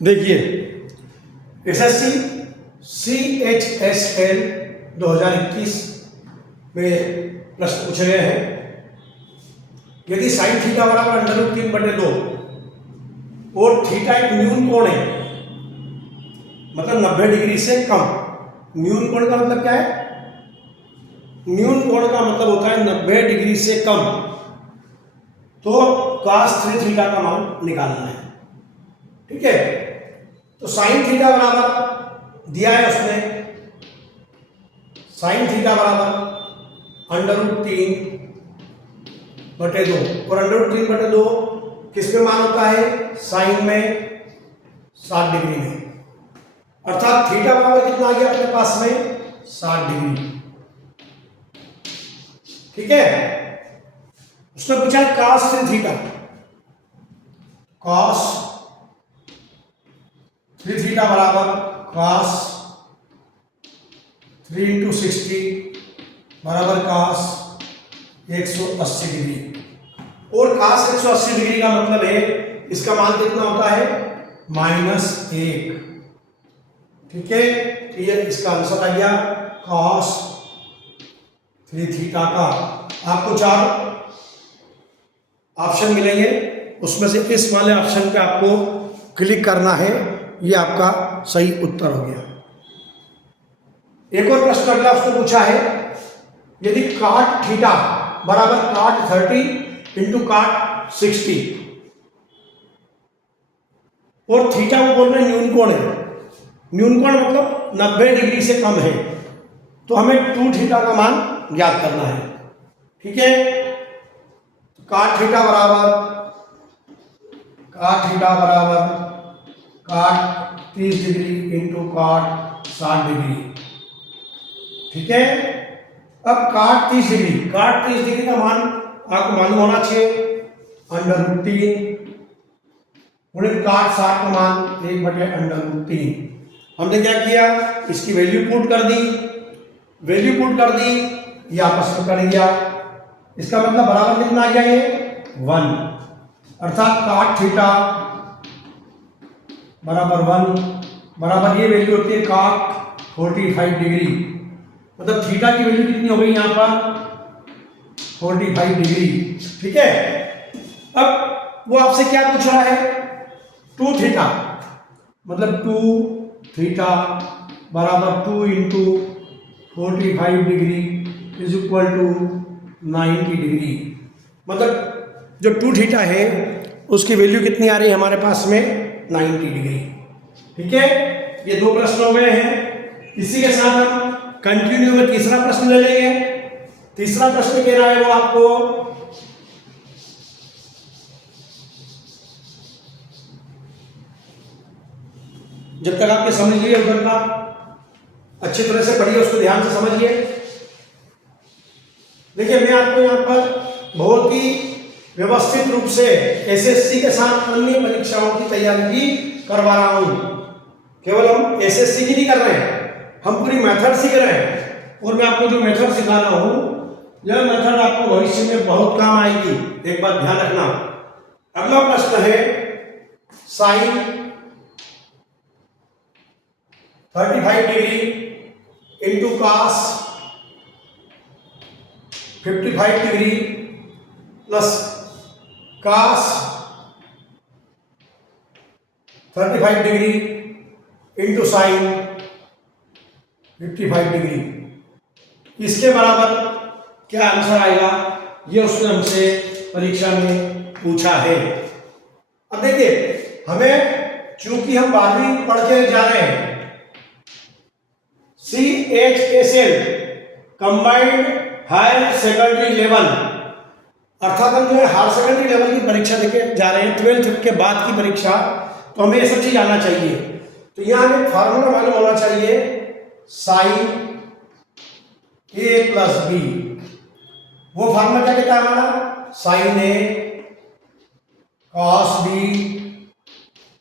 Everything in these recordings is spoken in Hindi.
देखिए एसएससी CHSL 2021 में प्रश्न पूछे गए हैं। यदि साइन थीटा बराबर √3/2 और थीटा एक न्यून कोण है, मतलब 90 डिग्री से कम। न्यून कोण का मतलब क्या है? न्यून कोण का मतलब होता है 90 डिग्री से कम। तो cos 3 थीटा का मान निकालना है। ठीक है, तो साइन थीटा बराबर दिया है उसने, साइन थीटा बराबर √3/2 और √3/2 किस में मान होता है? साइन में 60 डिग्री में। अर्थात थीटा बराबर कितना आ गया अपने पास में? 60 डिग्री। ठीक है, उसने पूछा है cos 3 थीटा। cos 3 थीटा बराबर cos 3 × 60 बराबर cos 180 डिग्री। और cos 180 डिग्री का मतलब है इसका मान कितना होता है? -1। ठीक है, तो ये इसका आंसर आ गया cos 3 थीटा का। आपको 4 ऑप्शन मिलेंगे, उसमें से इस वाले ऑप्शन पे आपको क्लिक करना है। ये आपका सही उत्तर हो गया। एक और प्रश्न अगला उसने पूछा है, यदि cot थीटा बराबर cot 30 × cot 60 और थीटा को बोल रहे हैं न्यून कोण है। न्यून कोण मतलब 90 डिग्री से कम है, तो हमें 2 थीटा का मान ज्ञात करना है। ठीक है, cot थीटा बराबर cot 30 डिग्री × cot 60 डिग्री। ठीक है, अब cot 30 डिग्री का मान आपको मालूम होना चाहिए, √3 गुणित cot 60 का मान 1/√3। हमने क्या किया? इसकी वैल्यू पुट कर दी, ये आपस में कट गया। इसका मतलब बराबर कितना आ गया? ये 1। अर्थात cot थीटा बराबर 1 बराबर ये वैल्यू होती है cot 45 डिग्री। मतलब थीटा की वैल्यू कितनी हो गई यहाँ पर? 45 डिग्री। ठीक है, अब वो आपसे क्या पूछ रहा है? 2 थीटा, मतलब 2 थीटा बराबर 2 × 45 डिग्री = 90 डिग्री। मतलब जो 2 थीटा है उसकी वैल्यू कितनी आ रही है हमारे पास में? 90 डिग्री। ठीक है, ये 2 प्रश्न हो गए हैं। इसी के साथ हम कंटिन्यू में तीसरा प्रश्न ले लेंगे। तीसरा प्रश्न कह रहा है वो आपको, जब तक आपने समझ लिए उधर का अच्छी तरह से पढ़िए, उसको ध्यान से समझिए। देखिए, मैं आपको यहाँ पर बहुत ही व्यवस्थित रूप से एसएससी के साथ अन्य परीक्षाओं की तैयारी भी करवा रहा हूं। केवल हम एसएससी की नहीं कर रहे हैं, हम पूरी मेथड सीख रहे हैं। और मैं आपको जो मेथड सिखा रहा हूं, यह मेथड आपको भविष्य में बहुत काम आएगी। एक बात ध्यान रखना। अगला प्रश्न है, sine 35 degree × cos 55 degree plus cos 35 degree × sin 55 degree. इसके बराबर क्या आंसर आएगा? ये उसने हमसे परीक्षा में पूछा है। अब देखिए, हमें चूंकि हम 12वीं पढ़ के जा रहे हैं, CHSL combined higher secondary level, अर्थात हम जो है हायर सेकेंडरी लेवल की परीक्षा देके जा रहे हैं, 12th के बाद की परीक्षा। तो हमें ये सब चीज आना चाहिए। तो यहाँ हमें फार्मूला मालूम होना चाहिए, साइन A + B। वो फार्मूला क्या कहता है हमारा? Sine A cos B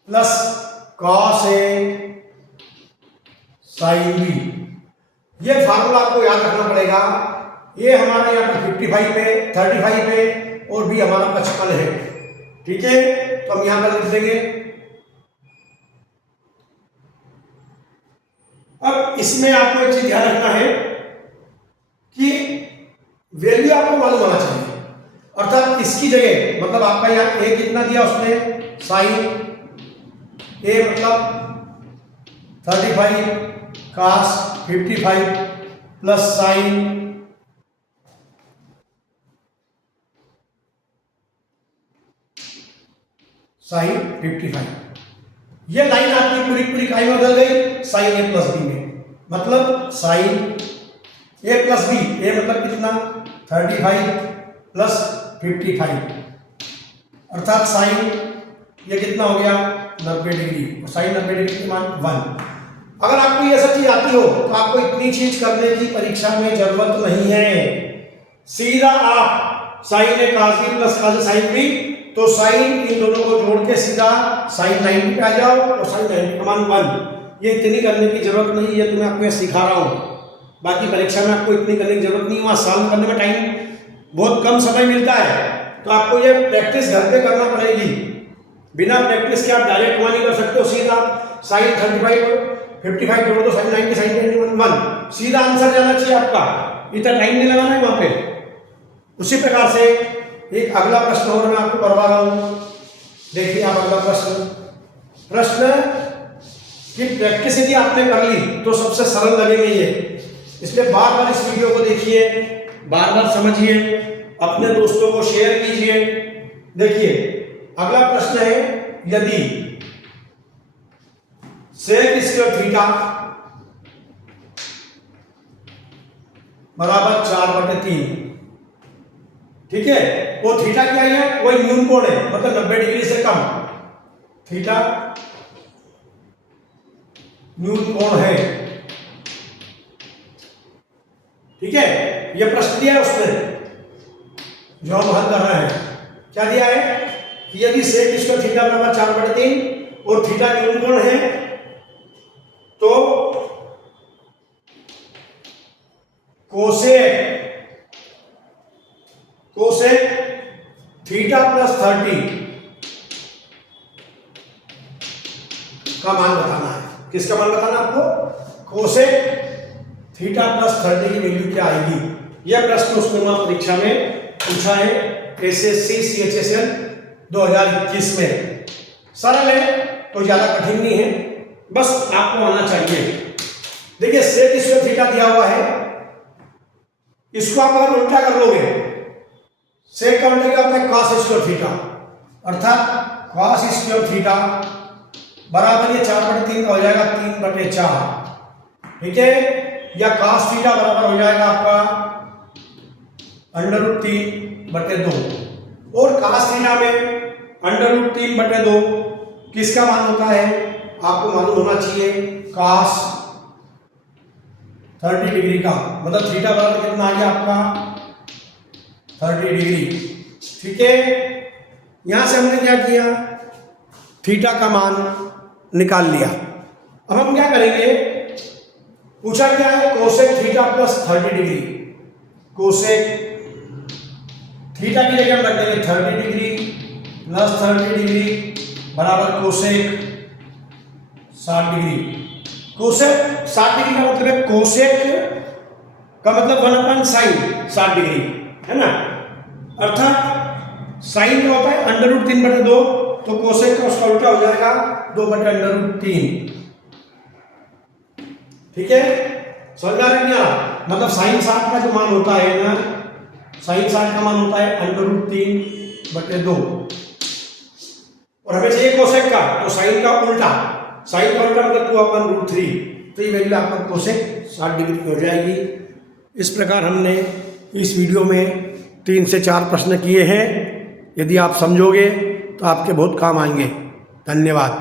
plus cos A sin B। ये फार्मूला आपको याद रखना पड़ेगा। ये हमारा यहाँ पर 55 पे, 35 पे और भी हमारा 55 है। ठीक है, तो हम यहाँ पर लिख देंगे इसमें आपको एक चीज ध्यान रखना है कि वैल्यू आपको मालूम होना चाहिए, अर्थात इसकी जगह मतलब आपका यहाँ ए कितना दिया उसने साइन ए मतलब 35 cos 55 प्लस साइन साइन 55। ये लाइन आपकी पूरी पूरी कहीं बदल गई साइन ए प्लस बी में, मतलब साइन ए प्लस बी, ए मतलब कितना 35 प्लस 55 अर्थात साइन ये कितना हो गया 90 डिग्री, और साइन 90 डिग्री के मान 1। अगर आपको ये सब चीज आती हो तो आपको इतनी चीज करने की परीक्षा में जरूरत नहीं है, सीधा आप sine A cos B plus cos sine B, तो साइन इन दोनों को जोड़ के सीधा साइन 90 पे आ जाओ और साइन 90 का मान 1। ये इतनी करने की जरूरत नहीं है, तो मैं आपको सिखा रहा हूँ, बाकी परीक्षा में आपको इतनी करने की जरूरत नहीं, वहाँ सॉल्व करने में टाइम बहुत कम समय मिलता है, तो आपको ये प्रैक्टिस घर पे करना पड़ेगी। बिना प्रैक्टिस के आप डायरेक्ट वहाँ नहीं कर सकते हो, सीधा साइन 35 55 जोड़ दो साइन 90 साइन 1 सीधा आंसर जाना चाहिए आपका, इतना टाइम नहीं लगाना है वहाँ पे। उसी प्रकार से एक अगला प्रश्न और मैं आपको करवा रहा हूँ, देखिए आप अगला प्रश्न की प्रैक्टिस यदि आपने कर ली तो सबसे सरल लगेंगे ये, इसलिए बार बार इस वीडियो को देखिए, बार बार समझिए, अपने दोस्तों को शेयर कीजिए। देखिए अगला प्रश्न है, यदि सेक स्क्वायर थीटा बराबर 4/3, ठीक है, वो थीटा क्या है, वो न्यून कोण है, मतलब 90 डिग्री से कम, थीटा न्यून कोण है, ठीक है। ये प्रश्न दिया है उसने जो हम हल कर रहे हैं, क्या दिया है कि यदि सेक स्क्वायर थीटा बराबर 4/3 और थीटा न्यून कोण है तो कोसेक थीटा प्लस 30 का मान बताना है। किसका मान बताना आपको, कोसेक थीटा प्लस 30 की वैल्यू क्या आएगी। यह प्रश्न उसने वहां परीक्षा में पूछा है, एसएससी CHSL 2021 में। सरल है, कोई ज्यादा कठिन नहीं है, बस आपको आना चाहिए। देखिए सेक स्क्वायर थीटा दिया हुआ है, इसको आप अगर उल्टा कर लोगे, सेक का उल्टा क्या होता है cos स्क्वायर थीटा, अर्थात cos स्क्वायर थीटा बराबर ये 4/3 का हो जाएगा 3/4, ठीक है, या cos थीटा बराबर हो जाएगा आपका √3/2, और cos थीटा में √3/2 किसका मान होता है आपको मालूम होना चाहिए, cos 30 डिग्री का, मतलब थीटा बराबर कितना आ गया आपका 30 डिग्री, ठीक है। यहां से हमने क्या किया, थीटा का मान निकाल लिया। अब हम क्या करेंगे, पूछा क्या है, cosec theta plus 30 degree, cosec theta की जगह हम रख देंगे 30 डिग्री प्लस 30 डिग्री बराबर कोसेक 60 डिग्री। कोसेक 60 डिग्री का मतलब है, कोसेक का मतलब 1/sin 60 डिग्री है ना, अर्थात साइन क्या होता है √3/2, तो कोसेक का उसका उल्टा हो जाएगा 2/√3, ठीक है। समझ में आ रहा है क्या, मतलब साइन 60 का जो मान होता है ना, साइन 60 का मान होता है √3/2, और हमें चाहिए कोसेक का, तो साइन का उल्टा, साइन का उल्टा मतलब 2/√3, तो ये वैल्यू आपका कोसेक 60 डिग्री की हो जाएगी। इस प्रकार हमने इस वीडियो में 3 से 4 प्रश्न किए हैं, यदि आप समझोगे तो आपके बहुत काम आएंगे। धन्यवाद।